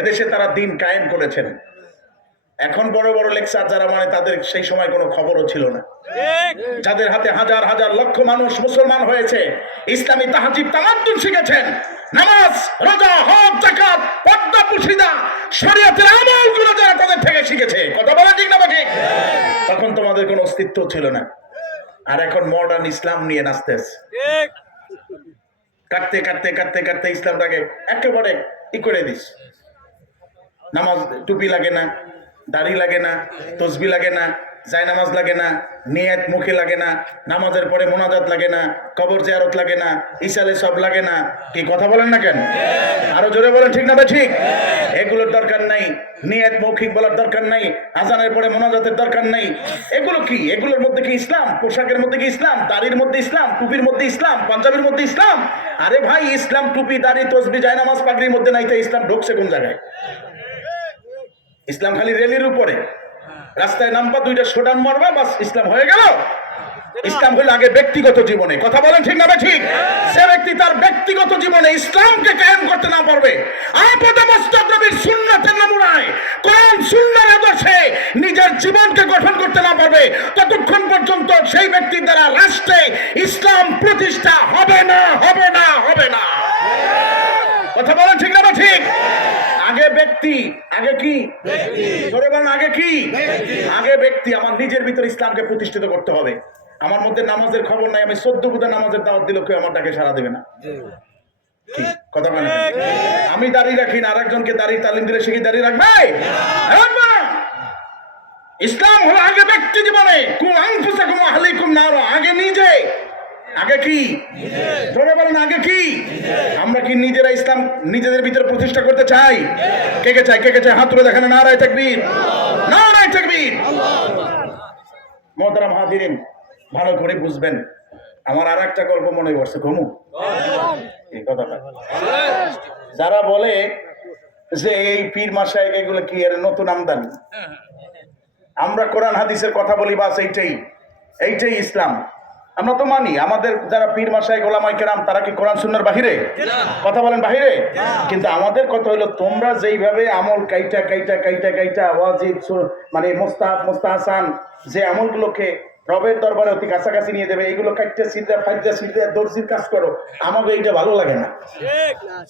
এদেশে তারা দিন কায়েম করেছেন। এখন বড় বড় লেকচার যারা মানে তাদের সেই সময় কোনো খবরও ছিল না। যাদের হাতে হাজার হাজার লক্ষ মানুষ মুসলমান হয়েছে ইসলামী তাহাজিব তামাদ্দুন শিখেছেন। নামাজ রোজা হজ জাকাত পর্দা পুশিদা শরীয়তের আমলগুলো যারা তাদের থেকে শিখেছে কথা বলা ঠিক না ঠিক। তখন তোমাদের কোনো অস্তিত্ব ছিল না। আর এখন মডার্ন ইসলাম নিয়ে নাচতেছে। কাটতে কাটতে কাটতে কাটতে ইসলামটাকে একেবারে ই করে দিস নামাজ টুপি লাগে না, দাড়ি লাগে না, তসবি লাগে না জায় নামাজ লাগে না, নিয়ত মুখে লাগে না, নামাজের পরে মোনাজাত লাগে না, কবর জিয়ারত লাগে না ইসালে সব লাগে না। কি কথা বলেন না কেন? আরও জোরে বলেন, ঠিক না ঠিক? এগুলোর দরকার নাই, নিয়ত মৌখিক বলার দরকার নাই, আজানের পরে মোনাজাতের দরকার নাই। এগুলো কি? এগুলোর মধ্যে কি ইসলাম? পোশাকের মধ্যে কি ইসলাম? দাড়ির মধ্যে ইসলাম? টুপির মধ্যে ইসলাম? পাঞ্জাবির মধ্যে ইসলাম? আরে ভাই, ইসলাম, টুপি, দাড়ি, তসবি জায় নামাজ পাগড়ির মধ্যে নাই তো ইসলাম ঢুকছে কোন জায়গায়? ইসলাম খালি রেলির উপরে। রাস্তায় নামবা, দুইটা সোডান মারবা, বাস ইসলাম হয়ে গেল। ইসলাম হলো আগে ব্যক্তিগত জীবনে। কথা বলেন ঠিক না ঠিক সে ব্যক্তি তার ব্যক্তিগত জীবনে ইসলামকে কায়েম করতে না পারবে। আপদ মস্তক নবীর সুন্নাতের নমুনায় কোরআন, সুন্নার আদর্শে নিজের জীবনকে গঠন করতে না পারবে। ততক্ষণ পর্যন্ত সেই ব্যক্তি দ্বারা রাষ্ট্রে ইসলাম প্রতিষ্ঠা হবে না হবে না হবে না। কথা বলেন ঠিক না ঠিক আগে ব্যক্তি আগে কি? ধরে বলেন আগে কি? আগে ব্যক্তি আমার নিজের ভিতর ইসলামকে প্রতিষ্ঠিত করতে হবে। আমার মধ্যে নামাজের খবর নাই আমি সদ্য বুধে নামাজের দাওয়াত দিল কেউ আমার ডাকে সারা দেবে না? কথা বলেন। আমি দাঁড়িয়ে রাখি না আরেকজনকে দাঁড়িয়ে তালিম দিলে সে কি দাঁড়িয়ে রাখবে? ইসলাম হলো আগে ব্যক্তি জীবনে। কুম আনফুসা কুম আহলিকুম নার আগে নিজে। আগে কি? ধরে বলেন আগে কি? আমরা কি নিজেরা ইসলাম নিজেদের ভিতরে প্রতিষ্ঠা করতে চাই? কে কে চাই কে কে চাই হাত তুলে দেখেন না রায় তাকবীর। না রায় তাকবীর। মোহতারাম হাজিরিন, ভালো করে বুঝবেন। আমার আর একটা গল্প মনে পড়ছে, ঘুমু। এই কথাটা। যারা বলে যে এই পীর মাসায় এগুলো কি এর নতুন আমদানি? আমরা কোরআন, হাদিসের কথা বলি, বাস এইটাই। এইটাই ইসলাম। আমরা তো মানি, আমাদের যারা পীর মাসায় গোলামাই কেরাম, তারা কি কোরআন, সুন্নার বাহিরে? কথা বলেন বাহিরে? কিন্তু আমাদের কথা হলো, তোমরা যেইভাবে আমল কাইটা কাইটা কাইটা কাইটা, ওয়াজিব মানে মোস্তাহ মোস্তাহাসান, যে আমলগুলোকে রবের দরবারে অতি কাছাকাছি নিয়ে দেবে, এগুলো কাইটা সিদ্ধা ফাইজা সিদ্ধা দর্জির কাজ করো, আমাকে এইটা ভালো লাগে না।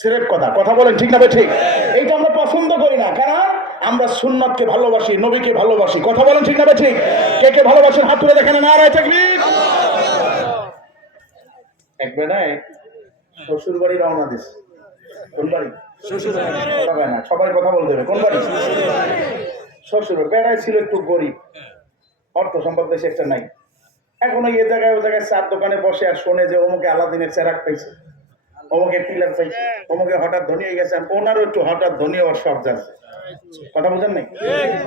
সিরেফ কথা কথা বলেন ঠিক না ঠিক? এইটা আমরা পছন্দ করি না কারণ আমরা সুন্নাতকে ভালোবাসি, নবীকে ভালোবাসি, কথা বলেন ঠিক না ঠিক? কে কে ভালোবাসেন? হাত তুলে দেখেন না রায় তাকবীর। এক বেলায় শ্বশুর বাড়ি রওনা দিস। কোন বাড়ি? না সবাই কথা বলতে হবে। কোন বাড়ি? শ্বশুর বেড়ায় ছিল একটু গরিব। অর্থ সম্পদ বেশি একটা নাই। এখন ওই এ জায়গায় ও জায়গায় চার দোকানে বসে আর শোনে যে অমুকে আলাদিনের চেরাক পাইছে। অমুকে পিলার পাইছে। অমুকে হঠাৎ ধনী হয়ে গেছে। ওনারও একটু হঠাৎ ধনী হওয়ার শখ যাচ্ছে কথা বুঝেন নাই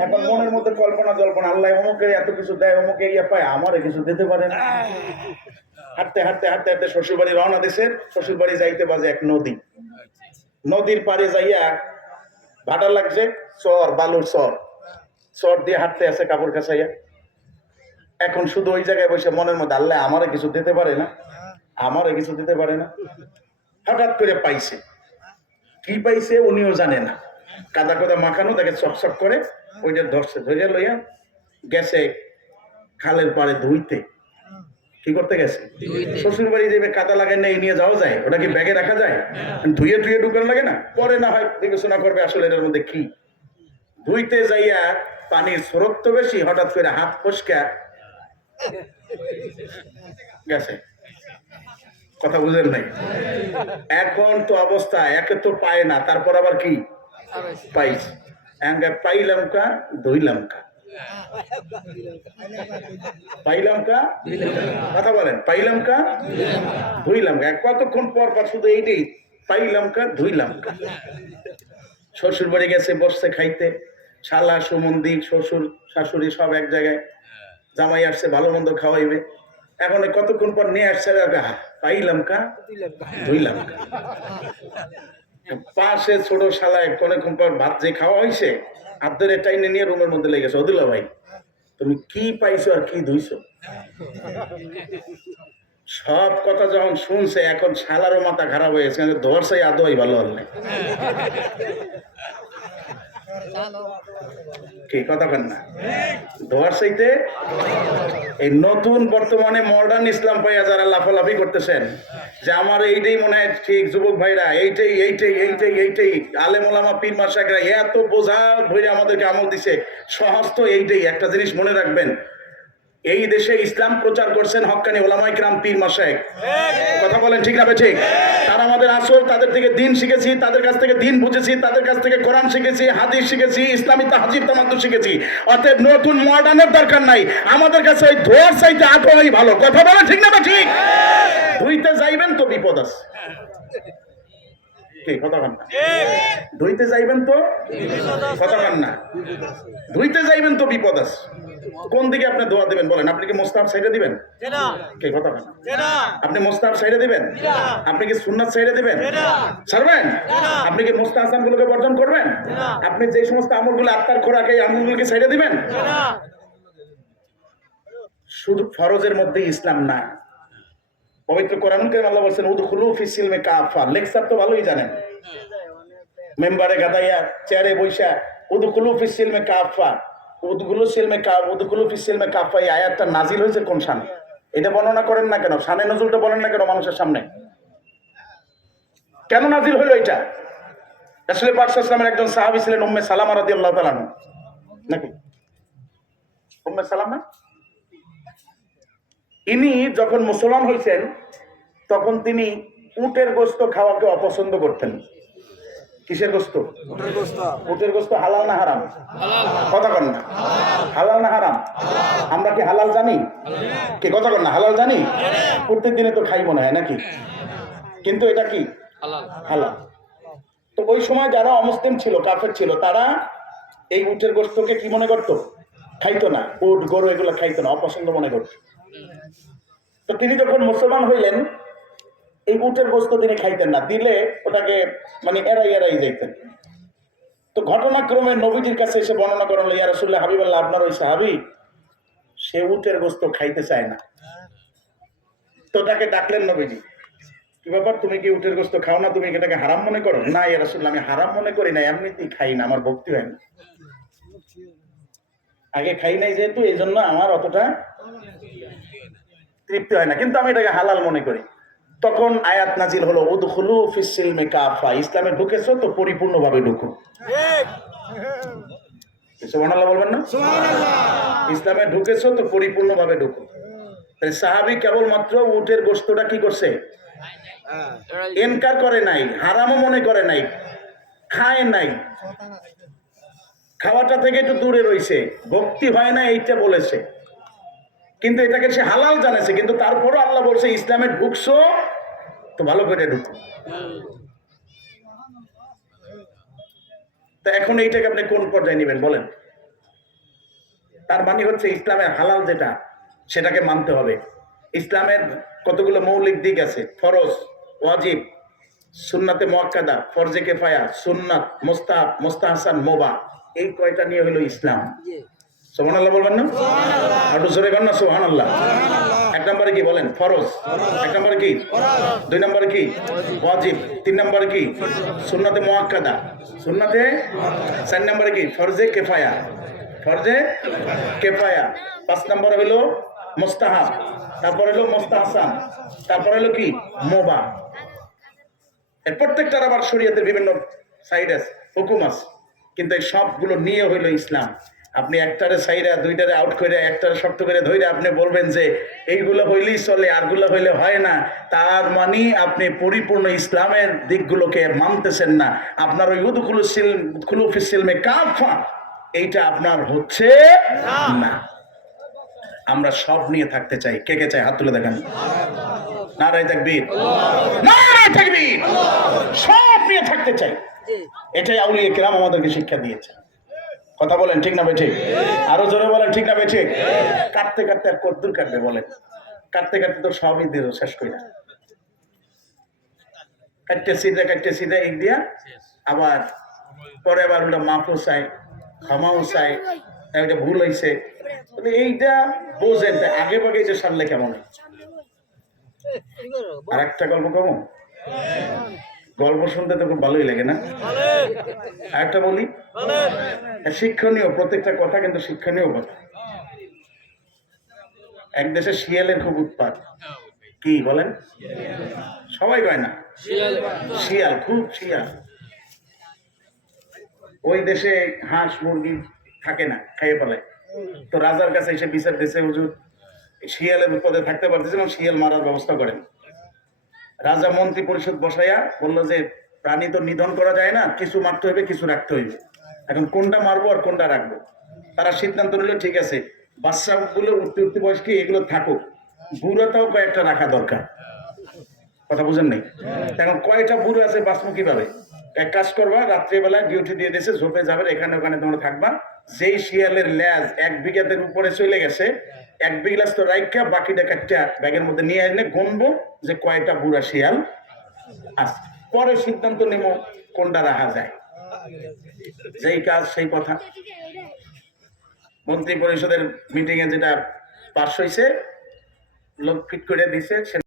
এখন মনের মধ্যে কল্পনা জল্পনা আল্লাহ অমুকে এত কিছু দেয় অমুকে ইয়ে পায় আমারে কিছু দিতে পারে না। হাঁটতে হাঁটতে হাঁটতে হাঁটতে শ্বশুর বাড়ি রওনা দিছে শ্বশুর বাড়ি যাইতে বাজে এক নদী। নদীর পাড়ে যাইয়া ভাটা লাগছে চর বালুর চর। চর দিয়ে হাঁটতে আছে কাপড় কাছাইয়া এখন শুধু ওই জায়গায় বসে মনের মধ্যে আল্লাহ আমারে কিছু দিতে পারে না? আমারে কিছু দিতে পারে না? হঠাৎ করে পাইছে। কি পাইছে উনিও জানে না। কাদা কাদা মাখানো তাকে চকচক করে ওইটা ধরছে ধরে লইয়া গেছে খালের পাড়ে ধুইতে। কি করতে গেছে? শ্বশুর বাড়ি যাবে কাদা লাগে না এই নিয়ে যাওয়া যায়? ওটা কি ব্যাগে রাখা যায়? ধুয়ে ধুয়ে ঢুকানো লাগে না? পরে না হয় বিবেচনা করবে আসলে এটার মধ্যে কি। ধুইতে যাইয়া পানির স্রোত তো বেশি হঠাৎ করে হাত ফসকা গেছে। কথা বুঝেন নাই? এখন তো অবস্থা একে তো পায় না তারপর আবার কি? পাইছে এঙ্গে পাইলাম কা ধুইলাম কা পাইলাম কা কথা বলেন। পাইলাম কা ধুইলাম কা কতক্ষণ পর পর শুধু এইটাই পাইলাম কা ধুইলাম কা শ্বশুর বাড়ি গেছে, বসছে খাইতে। শালা, সুমন্দি, শ্বশুর, শাশুড়ি সব এক জায়গায়। জামাই আসছে, ভালো মন্দ খাওয়াইবে। এখন কতক্ষণ পর নিয়ে আসছে পাইলাম কা ধুইলাম কা পাশে ছোট শালায় অনেকক্ষণ পর ভাত যে খাওয়া হয়েছে হাত ধরে টাইনে নিয়ে রুমের মধ্যে লেগেছে অদুল্লা ভাই, তুমি কি পাইছো আর কি ধুইছো? সব কথা যখন শুনছে, এখন শালারও মাথা খারাপ হয়ে গেছে ধরছে আদৌ ভালো হল কি কথা কেন না? ধোয়ার চাইতে এই নতুন বর্তমানে মডার্ন ইসলাম পাইয়া যারা লাফালাফি করতেছেন, যে আমার এইটাই মনে হয় ঠিক, যুবক ভাইরা, এইটাই এইটাই এইটাই এইটাই আলে মোলামা পীর মাসাকরা এত বোঝা ভরে আমাদেরকে আমল দিছে, সহজ এইটাই। একটা জিনিস মনে রাখবেন এই দেশে ইসলাম প্রচার করছেন হক্কানি ওলামাই কিরাম পীর মাসায়েক কথা বলেন ঠিক না ঠিক? তারা আমাদের আসল, তাদের থেকে দিন শিখেছি, তাদের কাছ থেকে দিন বুঝেছি, তাদের কাছ থেকে কোরআন শিখেছি, হাদিস শিখেছি, ইসলামী তাহাজিব তামাদ্দু শিখেছি। অতএব নতুন মডার্নের দরকার নাই। আমাদের কাছে ওই ধোয়ার চাইতে আগ্রহই ভালো। কথা বলেন ঠিক না ঠিক? ধুইতে যাইবেন তো বিপদ আছে। ধুইতে যাইবেন তো? কথা না। ধুইতে যাইবেন তো বিপদ আছে। কোন দিকে আপনি দোয়া দিবেন? বলেন আপনি কি মোস্তাব সাইডে দিবেন? কে কথা আপনি মোস্তাব সাইডে দিবেন? আপনি কি সুন্নাত সাইডে দিবেন? ছাড়বেন? আপনি কি মোস্তা হাসান গুলোকে বর্জন করবেন? আপনি যে সমস্ত আমলগুলো আপনার খোরাক এই আমলগুলোকে সাইডে দিবেন? শুধু ফরজের মধ্যে ইসলাম না। পবিত্র কোরআন কারীম আল্লাহ বলছেন উদখুলু ফি সিলমে কাফা। লেকচার তো ভালোই জানেন। মেম্বারে গাদাইয়া চেয়ারে বৈশা উদখুলু ফি সিলমে কাফা। উদখুলু সিলমে কা উদখুলু ফি সিলমে কাফা এই আয়াতটা নাজিল হয়েছে কোন শানে? এটা বর্ণনা করেন না কেন? শানে নজরুলটা বলেন না কেন মানুষের সামনে? কেন নাজিল হলো এটা? আসলে পাকসালামের একজন সাহাবী ছিলেন উম্মে সালামা রাদিয়াল্লাহু তাআলা আনহা। নাকি? উম্মে সালামা? ইনি যখন মুসলমান হয়েছেন তখন তিনি উটের গোস্ত খাওয়াকে অপছন্দ করতেন। কিসের গোস্ত? উটের গোস্ত। হালাল না হারাম? কথা কন না। হালাল না হারাম? আমরা কি হালাল জানি? কি কথা কন না? হালাল জানি? প্রত্যেক দিনে তো খাই মনে হয় নাকি? কিন্তু এটা কি? হালাল। তো ওই সময় যারা অমুসলিম ছিল কাফের ছিল তারা এই উটের গোস্তকে কি মনে করতো? খাইতো না। উট গরু এগুলো খাইতো না। অপছন্দ মনে করতো। তো তিনি যখন মুসলমান হইলেন এই উটের গোস্ত তিনি খাইতেন না। দিলে ওটাকে মানে এড়াই এড়াই যাইতেন। তো ঘটনাক্রমে নবীজির কাছে এসে বর্ণনা করেন ইয়া রসুল্লাহ হাবিবাল্লাহ, আপনার ওই সাহাবি, সে উটের গোস্ত খাইতে চায় না। তো তাকে ডাকলেন নবীজি, কি ব্যাপার, তুমি কি উটের গোস্ত খাও না? তুমি এটাকে হারাম মনে করো? না, ইয়া রসুল্লাহ আমি হারাম মনে করি না এমনিতেই খাই না, আমার ভক্তি হয় না। আগে খাই নাই যেহেতু, এই জন্য আমার অতটা তৃপ্তি হয় না, কিন্তু আমি এটাকে হালাল মনে করি। তখন আয়াত নাজিল হলো উদখুলু ফিসিলমে কাফা। ইসলামে ঢুকেছো তো পরিপূর্ণভাবে ঢুকো। সুবহানাল্লাহ বলবেন না? ইসলামে ঢুকেছো তো পরিপূর্ণভাবে ঢুকো। তাই সাহাবি কেবলমাত্র উটের গোস্তটা কি করছে? এনকার করে নাই হারামও মনে করে নাই খায় নাই। খাওয়াটা থেকে একটু দূরে রইছে। ভক্তি হয় না এইটা বলেছে। কিন্তু এটাকে সে হালাল জানেছে কিন্তু তারপরও আল্লাহ বলছে, ইসলামে ঢুকছো, তো ভালো করে ঢুকো। তা এখন এইটাকে আপনি কোন পর্যায়ে নেবেন, বলেন? তার মানে হচ্ছে ইসলামের হালাল যেটা, সেটাকে মানতে হবে। ইসলামের কতগুলো মৌলিক দিক আছে? ফরজ, ওয়াজিব, সুন্নাতে মোয়াক্কাদা, ফরজে কেফায়া, সুন্নাত মোস্তাব মোস্তাহসান, মোবা, এই কয়টা নিয়ে হলো ইসলাম। সোহান আল্লাহ বলবেন না? একটু জোরে কর না সোহান আল্লাহ এক নম্বরে কি বলেন? ফরজ। এক নম্বরে কি? দুই নম্বরে কি? ওয়াজিব। তিন নম্বরে কি? সুন্নাতে মোয়াক্কাদা সুন্নাতে চার নম্বরে কি? ফরজে কেফায়া। ফরজে কেফায়া। পাঁচ নম্বর হলো মোস্তাহাব। তারপর হলো মোস্তাহসান। তারপর হলো কি? মোবা। এর প্রত্যেকটার আবার শরীয়তের বিভিন্ন সাইড আছে হুকুম আছে। কিন্তু এই সবগুলো নিয়ে হইল ইসলাম। আপনি একটারে সাইডা দুইটারে আউট করে একটারে শক্ত করে ধরে আপনি বলবেন যে এইগুলো হইলেই চলে আরগুলো হইলে হয় না। তার মানে আপনি পরিপূর্ণ ইসলামের দিকগুলোকে মানতেছেন না। আপনার ওই উদুকুলু সিল খুলুফি সিলমে কাফা এইটা আপনার হচ্ছে না। আমরা সব নিয়ে থাকতে চাই। কে কে চাই হাত তুলে দেখেন। নারায় তাকবীর। নারায় তাকবীর! সব নিয়ে থাকতে চাই। এটাই আউলিয়া কিরাম আমাদেরকে শিক্ষা দিয়েছে। কথা বলেন, ঠিক না বেঠিক আরও জোরে বলেন, ঠিক না বেঠিক কাটতে কাটতে আর কদ্দুর কাটবে বলেন। কাটতে কাটতে তো সবই দিল শেষ করে কাটতে সিধা কাটতে সিধা, এক দিয়া আবার পরে আবার ওটা মাফও চাই ক্ষমাও চাই একটা ভুল হয়েছে এইটা বোঝেন আগে ভাগে যে সারলে কেমন আর একটা গল্প কেমন গল্প শুনতে তো খুব ভালোই লাগে না? একটা বলি? শিক্ষণীয়, প্রত্যেকটা কথা কিন্তু শিক্ষণীয় কথা। এক দেশে শিয়ালের খুব উৎপাত। কি বলেন? সবাই কয় না? শিয়াল, খুব শিয়াল। ওই দেশে হাঁস, মুরগি থাকে না খাইয়ে ফেলে। তো রাজার কাছে এসে বিচার দিয়েছে, হুজুর, শিয়ালের পদে থাকতে পারতেছে এবং শিয়াল মারার ব্যবস্থা করেন। রাজা মন্ত্রী পরিষদ বসাইয়া বলল যে, প্রাণী তো নিধন করা যায় না, কিছু মারতে হইবে, কিছু রাখতে হইবে। এখন কোনটা মারবো আর কোনটা রাখব? তারা সিদ্ধান্ত নিল, ঠিক আছে বাচ্চাগুলো উঠতে উঠতে বয়স কি, এগুলো থাকুক। বুড়াটাও কয়েকটা রাখা দরকার। কথা বুঝেন নাই? এখন কয়টা বুড়ো আছে বাঁচবো কীভাবে? এক কাজ করবা রাত্রিবেলা ডিউটি দিয়ে দিয়েছে, ঝোপে যাবে, এখানে ওখানে তোমরা থাকবা। যেই শিয়ালের ল্যাজ এক বিঘাতের উপরে চলে গেছে, এক বিঘাস তো রাইখা, বাকিটা কাটটা ব্যাগের মধ্যে নিয়ে এনে গুনবো যে কয়টা বুড়া শিয়াল আছে। পরে সিদ্ধান্ত নেব কোনটা রাখা যায়। যেই কাজ সেই কথা। মন্ত্রী পরিষদের মিটিংয়ে যেটা পাশ হয়েছে লোক ফিট করে দিছে